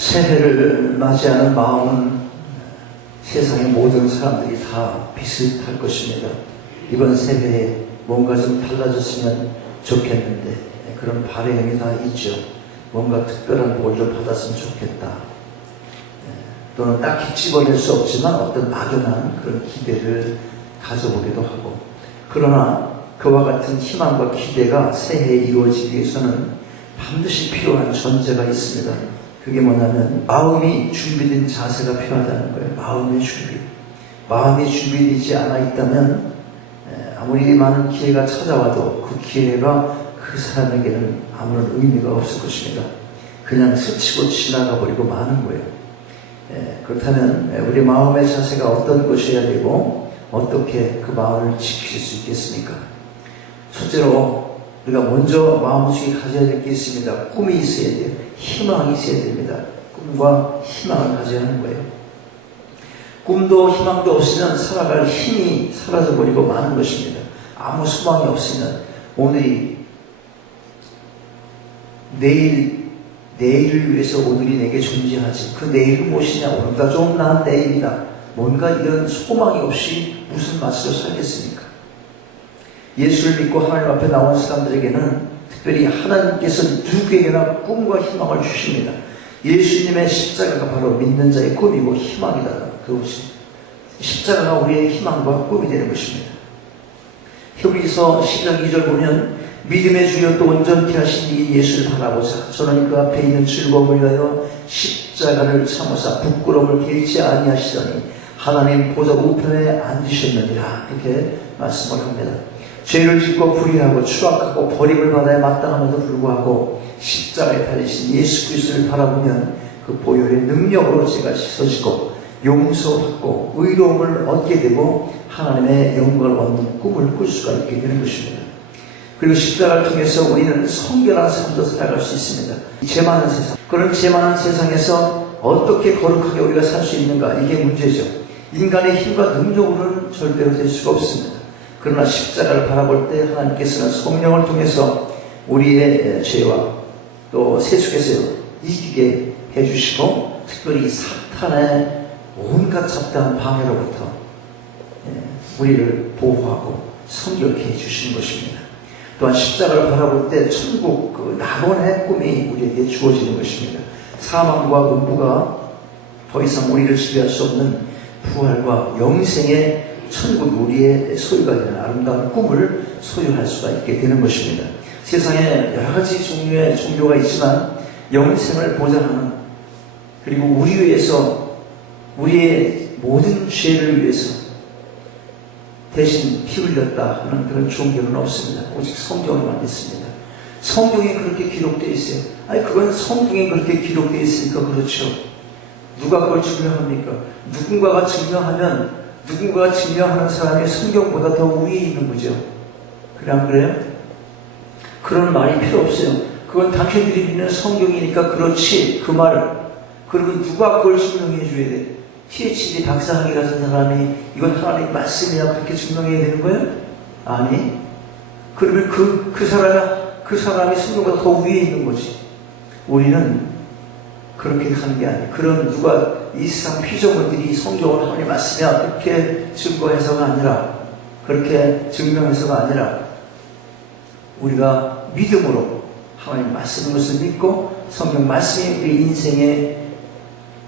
새해를 맞이하는 마음은 세상의 모든 사람들이 다 비슷할 것입니다. 이번 새해에 뭔가 좀 달라졌으면 좋겠는데 그런 바람이 다 있죠. 뭔가 특별한 뭘 좀 받았으면 좋겠다. 또는 딱히 집어낼 수 없지만 어떤 막연한 그런 기대를 가져보기도 하고, 그러나 그와 같은 희망과 기대가 새해에 이루어지기 위해서는 반드시 필요한 전제가 있습니다. 그게 뭐냐면 마음이 준비된 자세가 필요하다는 거예요. 마음의 준비. 마음이 준비되지 않아 있다면 아무리 많은 기회가 찾아와도 그 기회가 그 사람에게는 아무런 의미가 없을 것입니다. 그냥 스치고 지나가 버리고 마는 거예요. 그렇다면 우리 마음의 자세가 어떤 것이어야 되고 어떻게 그 마음을 지킬 수 있겠습니까? 첫째로 우리가 먼저 마음속에 가져야 될 게 있습니다. 꿈이 있어야 돼요. 희망이 있어야 됩니다. 꿈과 희망을 가져야 하는 거예요. 꿈도 희망도 없으면 살아갈 힘이 사라져버리고 마는 것입니다. 아무 소망이 없으면 오늘이 내일을 위해서 오늘이 내게 존재하지. 그 내일은 무엇이냐? 오늘가 좀 나은 내일이다. 뭔가 이런 소망이 없이 무슨 맛으로 살겠습니까? 예수를 믿고 하나님 앞에 나온 사람들에게는 특별히 하나님께서 누구에게나 꿈과 희망을 주십니다. 예수님의 십자가가 바로 믿는 자의 꿈이고 희망이다. 그것이 십자가가 우리의 희망과 꿈이 되는 것입니다. 히브리서 10장 2절 보면 믿음의 주여 또 온전케 하신 이 예수를 바라보자. 저는 그 앞에 있는 즐거움을 위하여 십자가를 참으사 부끄러움을 개의치 아니하시더니 하나님 보좌 우편에 앉으셨느니라. 이렇게 말씀을 합니다. 죄를 짓고 불의하고 추악하고 버림을 받아야 마땅함에도 불구하고 십자가에 달리신 예수 그리스도를 바라보면 그 보혈의 능력으로 제가 씻어지고 용서받고 의로움을 얻게 되고 하나님의 영광을 얻는 꿈을 꿀 수가 있게 되는 것입니다. 그리고 십자가를 통해서 우리는 성결한 삶도 살아갈 수 있습니다. 죄 많은 세상, 그런 죄 많은 세상에서 어떻게 거룩하게 우리가 살 수 있는가, 이게 문제죠. 인간의 힘과 능력으로는 절대로 될 수가 없습니다. 그러나 십자가를 바라볼 때 하나님께서는 성령을 통해서 우리의 죄와 또 세속에서 이기게 해주시고 특별히 사탄의 온갖 잡다한 방해로부터 우리를 보호하고 성결케 해주시는 것입니다. 또한 십자가를 바라볼 때 천국 그 낙원의 꿈이 우리에게 주어지는 것입니다. 사망과 음부가 더 이상 우리를 지배할 수 없는 부활과 영생의 천국이 우리의 소유가 되는 아름다운 꿈을 소유할 수가 있게 되는 것입니다. 세상에 여러 가지 종류의 종교가 있지만 영생을 보장하는, 그리고 우리 위해서 우리의 모든 죄를 위해서 대신 피 흘렸다 하는 그런 종교는 없습니다. 오직 성경에만 있습니다. 성경에 그렇게 기록되어 있어요. 아니 그건 성경에 그렇게 기록되어 있으니까 그렇죠. 누가 그걸 증명합니까? 누군가가 증명하면 누군가가 증명하는 사람이 성경보다 더 위에 있는 거죠. 그래 안 그래요? 그런 말이 필요 없어요. 그건 당신들이 믿는 성경이니까 그렇지, 그 말. 그리고 누가 그걸 증명해 줘야 돼? PhD 박사학위 가진 사람이 이건 하나님 말씀이야 그렇게 증명해야 되는 거예요? 아니. 그러면 그 사람이 성경보다 더 위에 있는 거지. 우리는 그렇게 하는 게 아니에요. 그런 누가 이 세상 피조물들이 성경을 하나님 말씀이야 그렇게 증거해서가 아니라, 그렇게 증명해서가 아니라 우리가 믿음으로 하나님 말씀인 것을 믿고 성경 말씀이 우리 인생의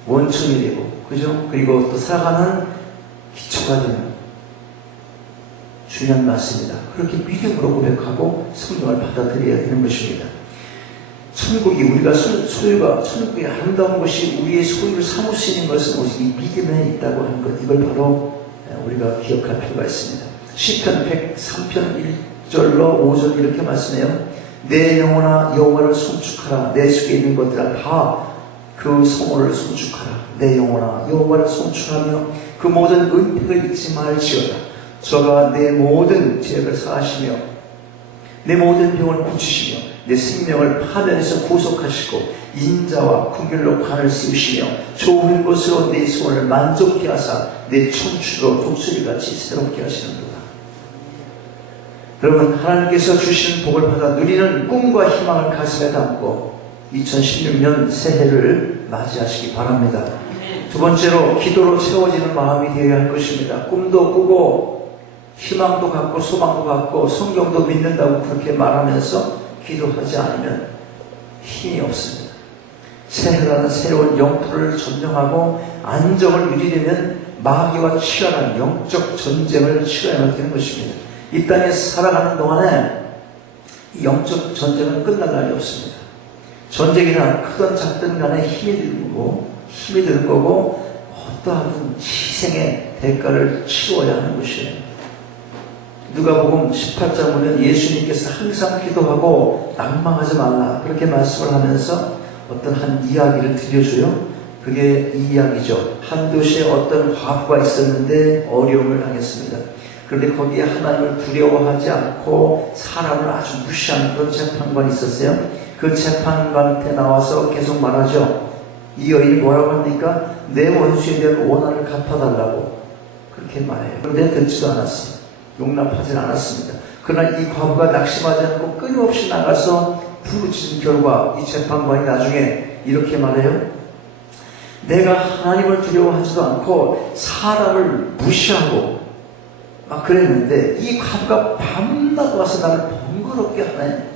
원천이 되고, 그죠? 그리고 또 살아가는 기초가 되는 중요한 말씀이다. 그렇게 믿음으로 고백하고 성경을 받아들여야 되는 것입니다. 천국이 우리가 소유가, 천국의 아름다운 것이 우리의 소유를 삼을 수 있는 것은 오직 이 믿음에 있다고 하는 것, 이걸 바로 우리가 기억할 필요가 있습니다. 시편 103편 1절로 5절 이렇게 말씀해요. 내 영혼아 여호와를 송축하라. 내 속에 있는 것들아 다 그 성호를 송축하라. 내 영혼아 여호와를 송축하며 그 모든 은택을 잊지 말지어다. 저가 내 모든 죄악을 사하시며 내 모든 병을 고치시며 내 생명을 파멸에서 구속하시고 인자와 궁결로 관을 씌우시며 좋은 것으로 내 소원을 만족케 하사 내 청추로 독수리같이 새롭게 하시는도다. 여러분, 하나님께서 주신 복을 받아 누리는 꿈과 희망을 가슴에 담고 2016년 새해를 맞이하시기 바랍니다. 두 번째로 기도로 채워지는 마음이 되어야 할 것입니다. 꿈도 꾸고 희망도 갖고 소망도 갖고 성경도 믿는다고 그렇게 말하면서 기도하지 않으면 힘이 없습니다. 새해라는 새로운 영토를 점령하고 안정을 누리려면 마귀와 치열한 영적 전쟁을 치러야만 되는 것입니다. 이 땅에 살아가는 동안에 이 영적 전쟁은 끝날 날이 없습니다. 전쟁이란 크든 작든 간에 힘이 드는 거고 어떠한 희생의 대가를 치러야 하는 것이에요. 누가복음 18장 보면 예수님께서 항상 기도하고 낭망하지 말라 그렇게 말씀을 하면서 어떤 한 이야기를 들려줘요. 그게 이 이야기죠. 한 도시에 어떤 과부가 있었는데 어려움을 당했습니다. 그런데 거기에 하나님을 두려워하지 않고 사람을 아주 무시하는 그런 재판관이 있었어요. 그 재판관한테 나와서 계속 말하죠. 이 여인이 뭐라고 합니까? 내 원수에 대한 원한을 갚아달라고 그렇게 말해요. 그런데 듣지도 않았어요. 용납하지 않았습니다. 그러나 이 과부가 낙심하지 않고 끊임없이 나가서 부르짖은 결과 이 재판관이 나중에 이렇게 말해요. 내가 하나님을 두려워하지도 않고 사람을 무시하고 막 그랬는데 이 과부가 밤낮 와서 나를 번거롭게 하네.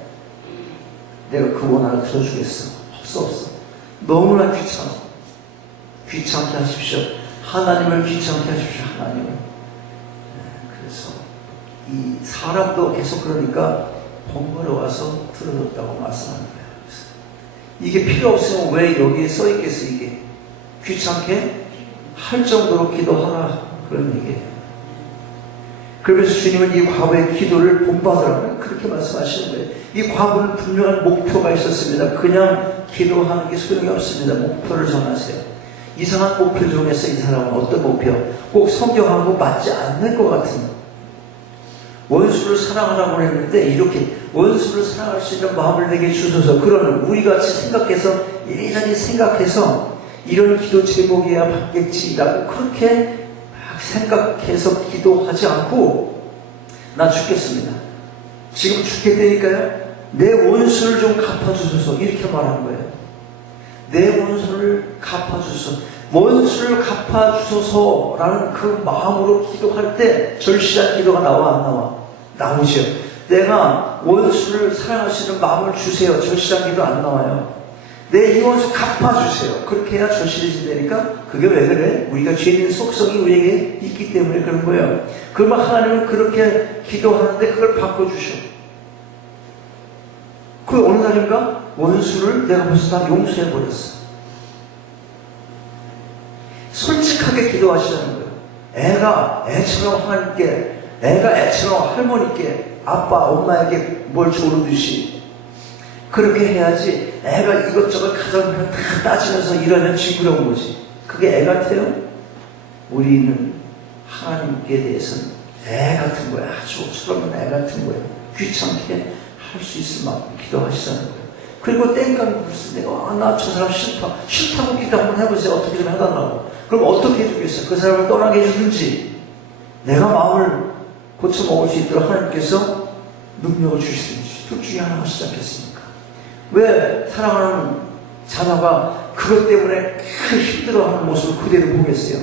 내가 그 원한을 들어주겠어. 없어. 너무나 귀찮게 하십시오. 하나님을 귀찮게 하십시오. 하나님을. 그래서 이 사람도 계속 그러니까 번거로워서 들어줬다고 말씀하는 거예요. 이게 필요 없으면 왜 여기에 써 있겠어 이게. 귀찮게 할 정도로 기도하라 그런 얘기예요. 그러면서 주님은 이 과부의 기도를 본받으라고 그렇게 말씀하시는 거예요. 이 과부는 분명한 목표가 있었습니다. 그냥 기도하는 게 소용이 없습니다. 목표를 정하세요. 이상한 목표를 정해서 이 사람은 어떤 목표? 꼭 성경하고 맞지 않는 것 같은 원수를 사랑하라고 했는데 이렇게 원수를 사랑할 수 있는 마음을 내게 주셔서 그러는 우리같이 생각해서 이리저리 생각해서 이런 기도 제목이야 받겠지라고 그렇게 막 생각해서 기도하지 않고 나 죽겠습니다. 지금 죽겠다니까요. 내 원수를 좀 갚아주소서 이렇게 말하는 거예요. 내 원수를 갚아주소서. 원수를 갚아주소서라는 그 마음으로 기도할 때 절실한 기도가 나와 안 나와? 나오죠. 내가 원수를 사랑할 수 있는 마음을 주세요. 절실한 기도 안 나와요. 내 이 원수 갚아주세요. 그렇게 해야 절실해진다니까. 그게 왜 그래? 우리가 죄인 속성이 우리에게 있기 때문에 그런 거예요. 그러면 하나님은 그렇게 기도하는데 그걸 바꿔주셔. 그 어느 날인가 원수를 내가 벌써 다 용서해버렸어. 솔직하게 기도하시라는 거예요. 애가 애처럼 하나님께, 애가 애처럼 할머니께, 아빠, 엄마에게 뭘 조르듯이 그렇게 해야지. 애가 이것저것 가정을 다 따지면서 이러면 징그러운 거지. 그게 애 같아요? 우리는 하나님께 대해서는 애 같은 거야. 아주 철없는 애 같은 거예요. 귀찮게 할 수 있을 만큼 기도하시라는 거예요. 그리고 땡깡 불스 내가 나 저 사람 싫다고 기도 한번 해보세요. 어떻게 좀 해달라고. 그럼 어떻게 해주겠어요? 그 사람을 떠나게 해주든지 내가 마음을 고쳐먹을 수 있도록 하나님께서 능력을 주시든지 둘 중에 하나 하시지 않겠습니까? 왜 사랑하는 자녀가 그것 때문에 힘들어하는 모습을 그대로 보겠어요?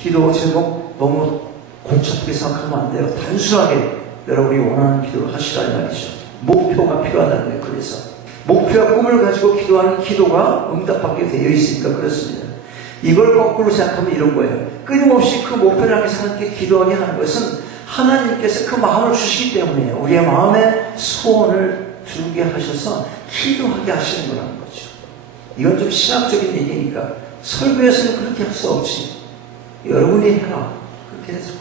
기도 제목 너무 골치아프게 생각하면 안 돼요. 단순하게 여러분이 원하는 기도를 하시라 이 말이죠. 목표가 필요하다는 거예요. 그래서 목표와 꿈을 가지고 기도하는 기도가 응답받게 되어 있으니까 그렇습니다. 이걸 거꾸로 생각하면 이런 거예요. 끊임없이 그 목표를 향해서 하나님께 기도하게 하는 것은 하나님께서 그 마음을 주시기 때문이에요. 우리의 마음에 소원을 두게 하셔서 기도하게 하시는 거라는 거죠. 이건 좀 신학적인 얘기니까 설교에서는 그렇게 할 수 없지. 여러분이 해라. 그렇게 해서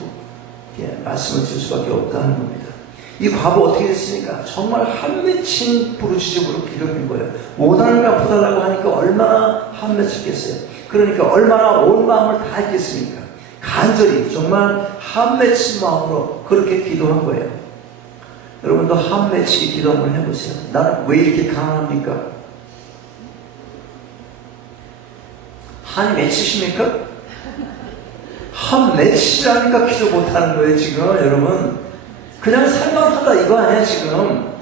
말씀을 드릴 수밖에 없다는 겁니다. 이 과부 어떻게 됐습니까? 정말 한 맺힌 부르짖음으로 기도하는 거예요. 원한을 갚아달라고 하니까 얼마나 한 맺혔겠어요. 그러니까 얼마나 온 마음을 다 했겠습니까? 간절히 정말 한 맺힌 마음으로 그렇게 기도한 거예요. 여러분도 한 맺히게 기도 한번 해보세요. 나는 왜 이렇게 가난합니까? 한이 맺히십니까? 한 맺히라니까 기도 못하는 거예요 지금 여러분. 그냥 살만하다 이거 아니야 지금.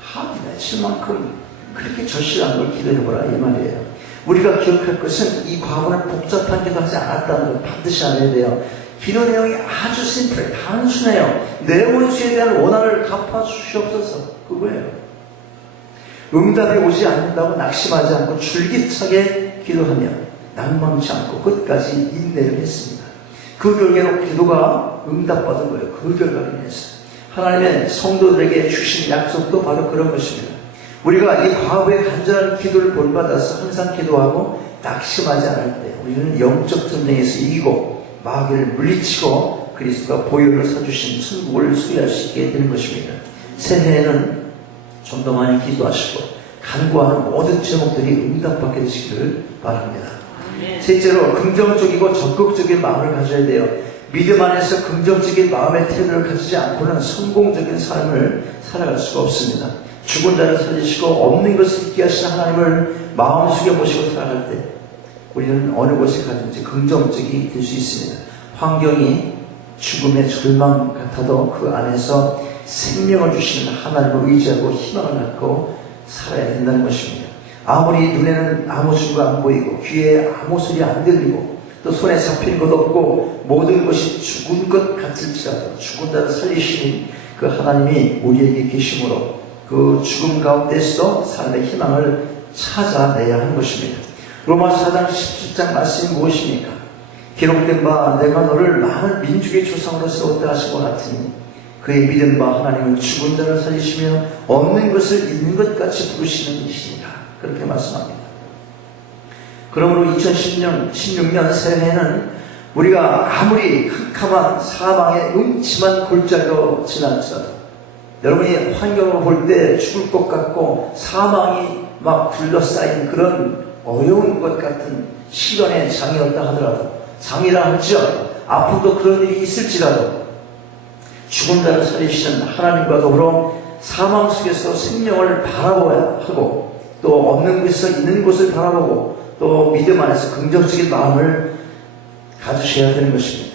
한 맺힐 만큼 그렇게 절실한 걸 기도해보라 이 말이에요. 우리가 기억할 것은 이 과거는 복잡한 기도하지 않았다는 걸 반드시 알아야 돼요. 기도 내용이 아주 심플해, 단순해요. 내 원수에 대한 원한을 갚아주시옵소서, 그거예요. 응답이 오지 않는다고 낙심하지 않고 줄기차게 기도하며 낭망치 않고 끝까지 인내를 했습니다. 그 결과로 기도가 응답받은 거예요. 그 결과로 인해서 하나님의 성도들에게 주신 약속도 바로 그런 것입니다. 우리가 이 과거의 간절한 기도를 본받아서 항상 기도하고 낙심하지 않을 때 우리는 영적 전쟁에서 이기고 마귀를 물리치고 그리스도가 보혈을 사주신 천국을 소유할 수 있게 되는 것입니다. 새해에는 좀 더 많이 기도하시고 간구하는 모든 제목들이 응답받게 되시기를 바랍니다. 셋째로 긍정적이고 적극적인 마음을 가져야 돼요. 믿음 안에서 긍정적인 마음의 태도를 가지지 않고는 성공적인 삶을 살아갈 수가 없습니다. 죽은 자를 살리시고 없는 것을 있게 하시는 하나님을 마음속에 모시고 살아갈 때 우리는 어느 곳에 가든지 긍정적이 될 수 있습니다. 환경이 죽음의 절망 같아도 그 안에서 생명을 주시는 하나님을 의지하고 희망을 갖고 살아야 된다는 것입니다. 아무리 눈에는 아무 증거 안 보이고 귀에 아무 소리 안 들리고 또 손에 잡히는 것 없고 모든 것이 죽은 것 같을지라도 죽은 자를 살리시는 그 하나님이 우리에게 계심으로 그 죽음 가운데서도 삶의 희망을 찾아내야 하는 것입니다. 로마서 4장 17장 말씀이 무엇입니까? 기록된 바 내가 너를 많은 민족의 조상으로 세웠다 하신 것 같으니 그의 믿은 바 하나님은 죽은 자를 살리시며 없는 것을 있는 것 같이 부르시는 이시니라. 그렇게 말씀합니다. 그러므로 2016년 새해에는 우리가 아무리 캄캄한 사망의 음침한 골짜기로 지날지라도 여러분이 환경을 볼 때 죽을 것 같고 사망이 막 둘러싸인 그런 어려운 것 같은 시련의 장이었다 하더라도 장이라 할지라도 앞으로도 그런 일이 있을지라도 죽은 자를 살리시는 하나님과 더불어 사망 속에서 생명을 바라보아야 하고 또 없는 곳에서 있는 곳을 바라보고 또 믿음 안에서 긍정적인 마음을 가지셔야 되는 것입니다.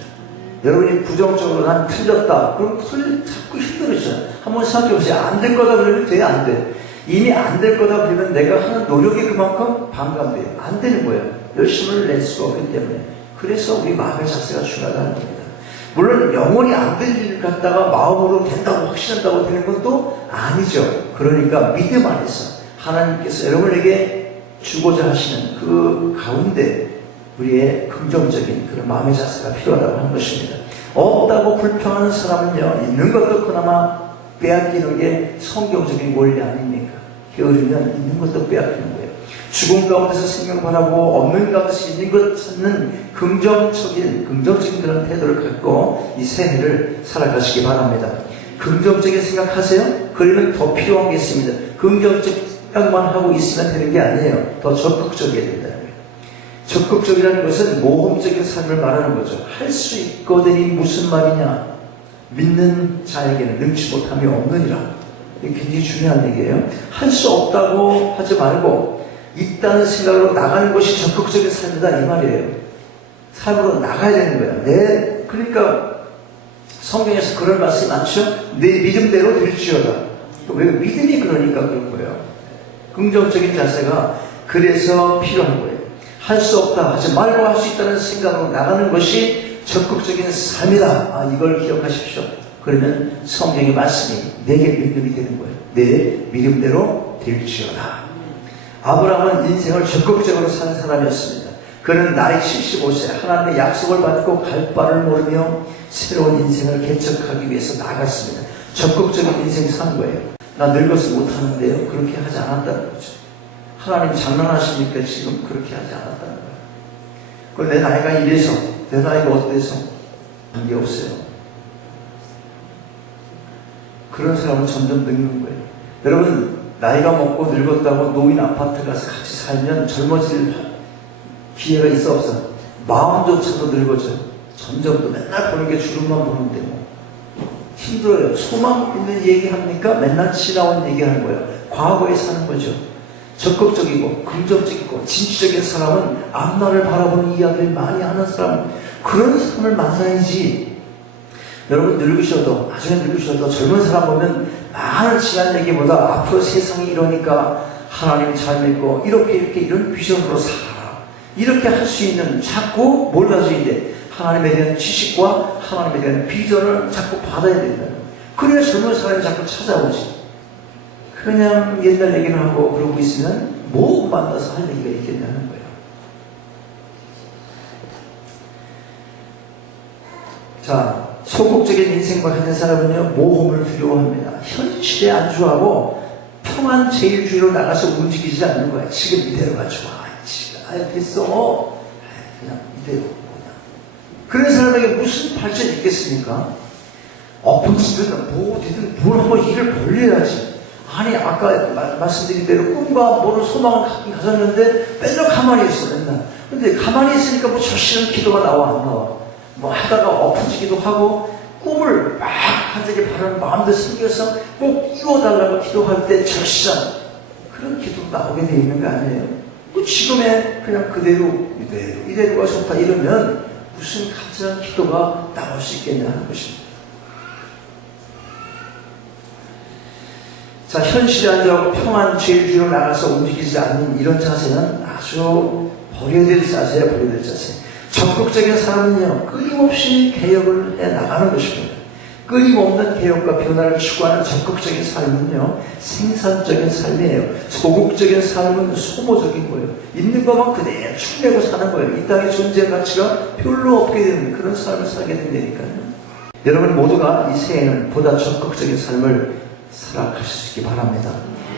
여러분이 부정적으로 난 틀렸다. 그럼 자꾸 힘들어지잖아요. 한번 생각해보세요. 안 될 거다 그러면 돼? 안 돼? 이미 안 될 거다 그러면 내가 하는 노력이 그만큼 반감돼요. 안 되는 거예요. 열심을 낼 수가 없기 때문에. 그래서 우리 마음의 자세가 중요하다는 겁니다. 물론 영원히 안 될 일을 갖다가 마음으로 된다고 확신한다고 되는 것도 아니죠. 그러니까 믿음 안에서 하나님께서 여러분에게 주고자 하시는 그 가운데 우리의 긍정적인 그런 마음의 자세가 필요하다고 하는 것입니다. 없다고 불평하는 사람은요, 있는 것도 그나마 빼앗기는 게 성경적인 원리 아닙니까? 게으르면 있는 것도 빼앗기는 거예요. 죽음 가운데서 생명을 바라고 없는 가운데서 있는 것 찾는 긍정적인 그런 태도를 갖고 이 새해를 살아가시기 바랍니다. 긍정적인 생각하세요? 그러면 더 필요한 게 있습니다. 긍정적 생각만 하고 있으면 되는 게 아니에요. 더 적극적이어야 된다는 거예요. 적극적이라는 것은 모험적인 삶을 말하는 거죠. 할 수 있거든이 무슨 말이냐? 믿는 자에게는 능치 못함이 없느니라. 이게 굉장히 중요한 얘기예요. 할 수 없다고 하지 말고 있다는 생각으로 나가는 것이 적극적인 삶이다 이 말이에요. 삶으로 나가야 되는 거예요. 그러니까 성경에서 그런 말씀이 많죠. 내 믿음대로 될지어다. 왜 믿음이 그러니까 그런 거예요. 긍정적인 자세가 그래서 필요한 거예요. 할 수 없다 하지 말고 할 수 있다는 생각으로 나가는 것이 적극적인 삶이다. 이걸 기억하십시오. 그러면 성경의 말씀이 내게 믿음이 되는 거예요. 내 믿음대로 될지어다. 아브라함은 인생을 적극적으로 사는 사람이었습니다. 그는 나이 75세 하나님의 약속을 받고 갈 바를 모르며 새로운 인생을 개척하기 위해서 나갔습니다. 적극적인 인생 산 거예요. 나 늙어서 못하는데요. 그렇게 하지 않았다는 거죠. 하나님 장난하시니까 지금 그렇게 하지 않았다는 거예요. 그리고 내 나이가 이래서 내 나이가 어때서 관계없어요. 그런 사람은 점점 늙는 거예요. 여러분 나이가 먹고 늙었다고 노인 아파트 가서 같이 살면 젊어질 기회가 있어 없어? 마음조차도 늙어져요. 점점 또 맨날 보는 게 주름만 보는데 뭐 힘들어요. 소망 있는 얘기합니까? 맨날 지나온 얘기하는 거예요. 과거에 사는 거죠. 적극적이고 긍정적이고 진취적인 사람은 앞날을 바라보는 이야기를 많이 하는 사람, 그런 사람을 만나야지. 여러분 나중에 늙으셔도 젊은 사람 보면 많은 지난 얘기보다 앞으로 세상이 이러니까 하나님 잘 믿고 이렇게 이런 비전으로 살아라. 이렇게 할 수 있는 자꾸 뭘 가져야 돼? 하나님에 대한 지식과 하나님에 대한 비전을 자꾸 받아야 된다. 그래야 젊은 사람이 자꾸 찾아오지. 그냥 옛날 얘기를 하고 그러고 있으면 뭐 만나서 할 얘기가 있겠냐는 거예요. 자, 소극적인 인생과 하는 사람은요, 모험을 두려워합니다. 현실에 안주하고 평안제일주의로 나가서 움직이지 않는 거야. 지금 이대로 가지고 됐어. 그냥 이대로. 그런 사람에게 무슨 발전이 있겠습니까? 엎어지든 뭐든 뭘 한번 일을 벌려야지. 아니, 아까 말씀드린 대로 꿈과 뭐를 소망을 가졌는데 맨날 가만히 있어, 맨날. 근데 가만히 있으니까 뭐 절실한 기도가 나와, 안 나와. 뭐 하다가 엎어지기도 하고, 꿈을 막 하되게 바라는 마음도 생겨서 꼭 이루어달라고 기도할 때 절실한 그런 기도가 나오게 돼 있는 거 아니에요? 뭐 지금의 그냥 그대로, 이대로가 좋다 이러면 무슨 가장 기도가 나올 수 있겠냐 하는 것입니다. 자, 현실에 안주하고 평안 제일주의로 나가서 움직이지 않는 이런 자세는 아주 버려야 될 자세예요. 버려야 될 자세. 적극적인 사람은요, 끊임없이 개혁을 해 나가는 것입니다. 끊임없는 개혁과 변화를 추구하는 적극적인 삶은요, 생산적인 삶이에요. 소극적인 삶은 소모적인 거예요. 있는 것만 그대로 축내고 사는 거예요. 이 땅의 존재 가치가 별로 없게 되는 그런 삶을 살게 된다니까요. 여러분 모두가 이 새해는 보다 적극적인 삶을 살아가실 수 있기 바랍니다.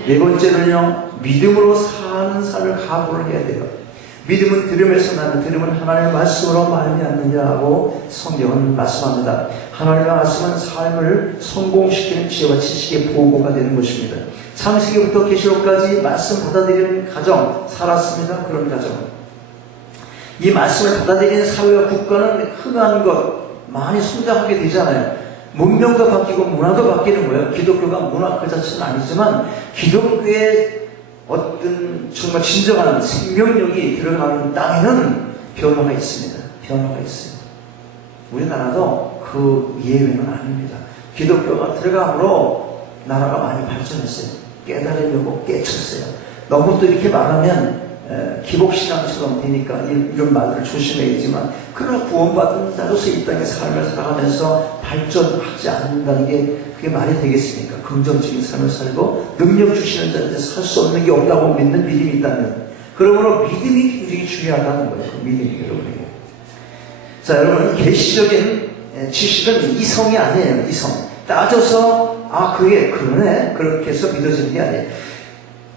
네 번째는요, 믿음으로 사는 삶을 각오를 해야 돼요. 믿음은 들음에서 나는, 들음은 하나님의 말씀으로 말미암느냐고 성경은 말씀합니다. 하나님의 말씀은 삶을 성공시키는 지혜와 지식의 보고가 되는 것입니다. 창세기부터 계시록까지 말씀 받아들이는 가정 살았습니다. 그런 가정. 이 말씀을 받아들이는 사회와 국가는 흥한 것 많이 성장하게 되잖아요. 문명도 바뀌고 문화도 바뀌는 거예요. 기독교가 문화 그 자체는 아니지만 기독교의 어떤 정말 진정한 생명력이 들어가는 땅에는 변화가 있습니다. 변화가 있어요. 우리나라도 그 예외는 아닙니다. 기독교가 들어감으로 나라가 많이 발전했어요. 깨달으려고 깨쳤어요. 너무 또 이렇게 말하면 기복신앙처럼 되니까 이런 말들을 조심해야지만, 그러나 구원받은 자로서 이 땅의 삶을 살아가면서 발전하지 않는다는 게 그게 말이 되겠습니까? 긍정적인 삶을 살고 능력 주시는 자한테 살 수 없는 게 없다고 믿는 믿음이 있다면, 그러므로 믿음이 굉장히 중요하다는 거예요. 그 믿음이 여러분에게. 자, 여러분, 계시적인 지식은 이성이 아니에요. 이성. 따져서 그게 그러네, 그렇게 해서 믿어지는 게 아니에요.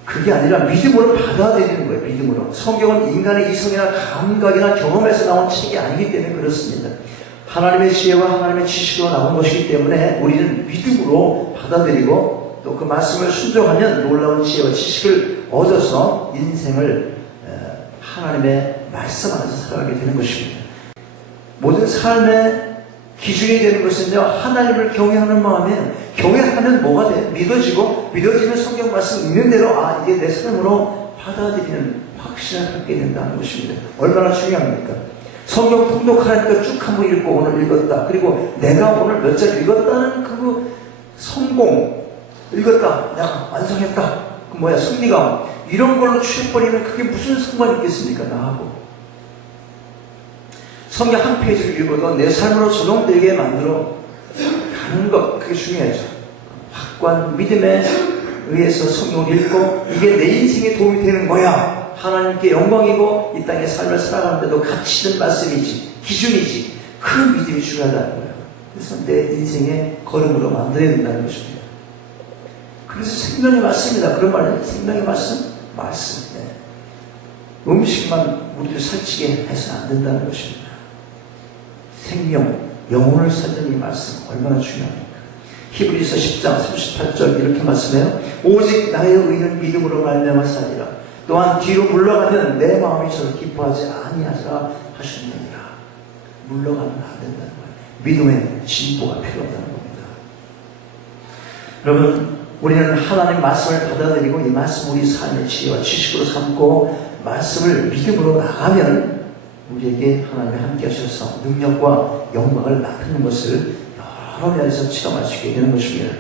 그게 아니라 믿음으로 받아들이는 거예요. 믿음으로. 성경은 인간의 이성이나 감각이나 경험에서 나온 책이 아니기 때문에 그렇습니다. 하나님의 지혜와 하나님의 지식으로 나온 것이기 때문에 우리는 믿음으로 받아들이고 또 그 말씀을 순종하면 놀라운 지혜와 지식을 얻어서 인생을 하나님의 말씀 안에서 살아가게 되는 것입니다. 모든 삶의 기준이 되는 것은요, 하나님을 경외하는 마음이에요. 경외하면 뭐가 돼? 믿어지고, 믿어지면 성경 말씀 있는 대로 이게 내 삶으로 받아들이는 확신을 갖게 된다는 것입니다. 얼마나 중요합니까? 성경 통독하니까 쭉 한번 읽고 오늘 읽었다. 그리고 내가 오늘 몇 절 읽었다는 그 성공, 읽었다, 내가 완성했다, 그 뭐야, 승리감, 이런 걸로 취해버리면 그게 무슨 상관이 있겠습니까, 나하고. 성경 한 페이지를 읽어도 내 삶으로 적용되게 만들어 가는 것, 그게 중요하죠. 확고한 믿음에 의해서 성경을 읽고 이게 내 인생에 도움이 되는 거야, 하나님께 영광이고 이 땅의 삶을 살아가는데도 가치 있는 말씀이지, 기준이지, 그 믿음이 중요하다는 거예요. 그래서 내 인생의 걸음으로 만들어야 된다는 것입니다. 그래서 생명의 말씀이다, 그런 말이에요. 생명의 말씀? 말씀. 네. 음식만 우리를 살찌게 해서는 안 된다는 것입니다. 생명, 영혼을 살리는 이 말씀 얼마나 중요합니까? 히브리서 10장 38절 이렇게 말씀해요. 오직 나의 의는 믿음으로 말미암아 살리라. 또한 뒤로 물러가면 내 마음이 저를 기뻐하지 아니하리라 하셨느니라. 물러가면 안 된다는 거예요. 믿음의 진보가 필요하다는 겁니다. 여러분, 우리는 하나님 말씀을 받아들이고 이 말씀 우리 삶의 지혜와 지식으로 삼고 말씀을 믿음으로 나가면 우리에게 하나님이 함께 하셔서 능력과 영광을 나타내는 것을 여러 면에서 체험할 수 있게 되는 것입니다.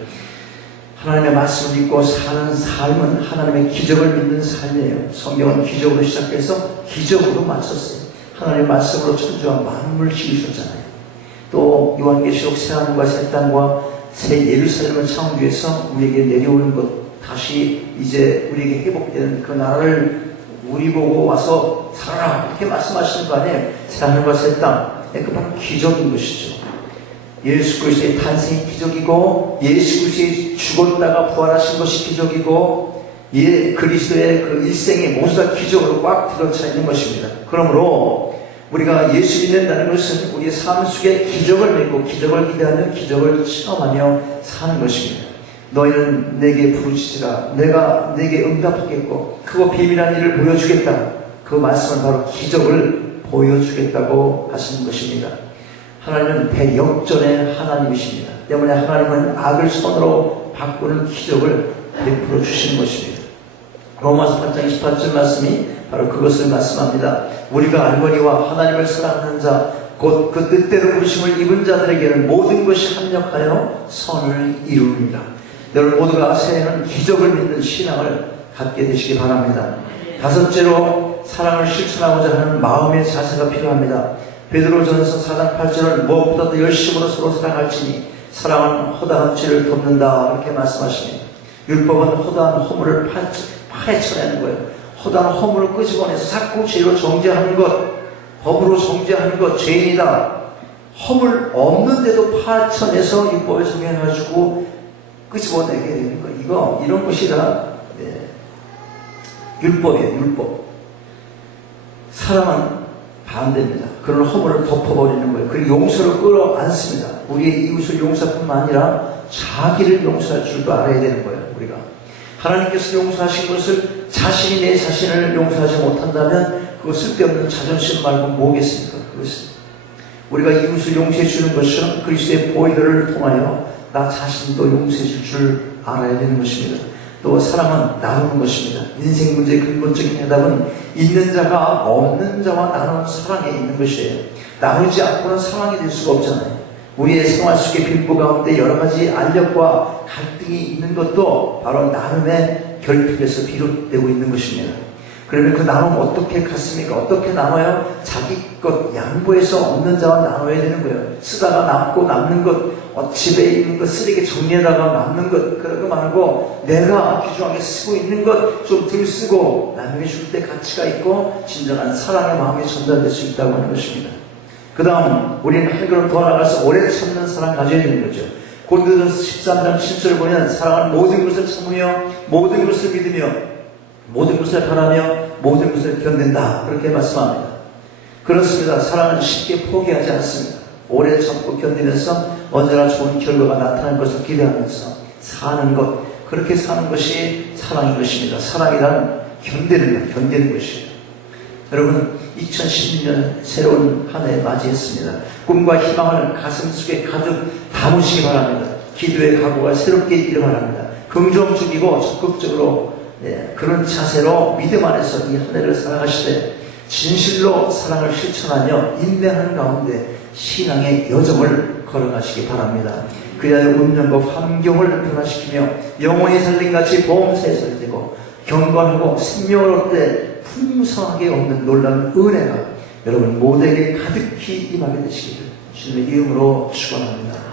하나님의 말씀을 믿고 사는 삶은 하나님의 기적을 믿는 삶이에요. 성경은 기적으로 시작해서 기적으로 마쳤어요. 하나님의 말씀으로 천지와 만물을 지으셨잖아요. 또 요한계시록 새하늘과 새 땅과 새 예루살렘을 창조해서 우리에게 내려오는 것, 다시 이제 우리에게 회복되는 그 나라를 우리 보고 와서 살아라 이렇게 말씀하시는 거 아니에요. 새하늘과 새 땅, 그 바로 기적인 것이죠. 예수 그리스도의 탄생이 기적이고, 예수 그리스도의 죽었다가 부활하신 것이 기적이고, 그리스도의 그 일생이 모두 다 기적으로 꽉 들어차 있는 것입니다. 그러므로 우리가 예수 믿는다는 것은 우리의 삶 속에 기적을 믿고 기적을 기대하며 기적을 체험하며 사는 것입니다. 너희는 내게 부르짖으라. 내가 내게 응답하겠고 크고 비밀한 일을 보여주겠다. 그 말씀은 바로 기적을 보여주겠다고 하시는 것입니다. 하나님은 대역전의 하나님이십니다. 때문에 하나님은 악을 선으로 바꾸는 기적을 베풀어 주시는 것입니다. 로마서 8장 28절 말씀이 바로 그것을 말씀합니다. 우리가 알거니와 하나님을 사랑하는 자, 곧 그 뜻대로 부르심을 입은 자들에게는 모든 것이 합력하여 선을 이루느니라. 여러분 모두가 새해는 기적을 믿는 신앙을 갖게 되시기 바랍니다. 다섯째로 사랑을 실천하고자 하는 마음의 자세가 필요합니다. 베드로전서 4장 8절은 무엇보다도 열심으로 서로 사랑할지니 사랑은 허다한 죄를 덮는다 이렇게 말씀하십니다. 율법은 허다한 허물을 파헤쳐내는 거예요. 허다한 허물을 끄집어내서 자꾸 죄로 정죄하는 것, 법으로 정죄하는 것, 죄인이다. 허물 없는데도 파헤쳐내서 율법에 적용해가지고 끄집어내게 되는 거. 이런 것이 다 율법이에요. 율법. 사랑은 반대입니다. 그런 허물을 덮어버리는 거예요. 그리고 용서를 끌어안습니다. 우리의 이웃을 용서뿐만 아니라 자기를 용서할 줄도 알아야 되는 거예요. 우리가 하나님께서 용서하신 것을 자신이 내 자신을 용서하지 못한다면 그거 쓸데없는 자존심 말고 뭐겠습니까? 그것은 우리가 이웃을 용서해 주는 것은 그리스도의 보혈을 통하여 나 자신도 용서해 줄 줄 알아야 되는 것입니다. 또 사랑은 나누는 것입니다. 인생 문제의 근본적인 해답은 있는 자가 없는 자와 나누는 사랑에 있는 것이에요. 나누지 않고는 사랑이 될 수가 없잖아요. 우리의 생활 속의 빈부 가운데 여러 가지 알력과 갈등이 있는 것도 바로 나눔의 결핍에서 비롯되고 있는 것입니다. 그러면 그 나눔 어떻게 갖습니까? 어떻게 나눠요? 자기 것 양보해서 없는 자와 나눠야 되는 거예요. 쓰다가 남고 남는 것, 집에 있는 것 쓰레기 정리하다가 남는 것, 그런 거 말고 내가 귀중하게 쓰고 있는 것 좀 덜 쓰고 남에게 줄 때 가치가 있고 진정한 사랑의 마음이 전달될 수 있다고 하는 것입니다. 그 다음 우리는 한 걸음 더 나아가서 오래 참는 사랑 가져야 되는 거죠. 고린도전서 13장 7절을 보면 사랑은 모든 것을 참으며 모든 것을 믿으며 모든 것을 바라며 모든 것을 견딘다 그렇게 말씀합니다. 그렇습니다. 사랑은 쉽게 포기하지 않습니다. 오래 참고 견디면서 언제나 좋은 결과가 나타날 것을 기대하면서 사는 것, 그렇게 사는 것이 사랑인 것입니다. 사랑이란 견디는 것이에요. 여러분 2016년 새로운 한 해 맞이했습니다. 꿈과 희망을 가슴속에 가득 담으시기 바랍니다. 기도의 각오가 새롭게 있기를 바랍니다. 긍정적이고 적극적으로 그런 자세로 믿음 안에서 이 한 해를 살아가시되 진실로 사랑을 실천하며 인내하는 가운데 신앙의 여정을 걸어가시기 바랍니다. 그리하여 운명과 환경을 변화시키며 영혼이 살림같이 보험사에 설되고 경건하고 생명을 얻되 풍성하게 얻는 놀라운 은혜가 여러분 모두에게 가득히 임하게 되시기를 주님의 이름으로 축원합니다.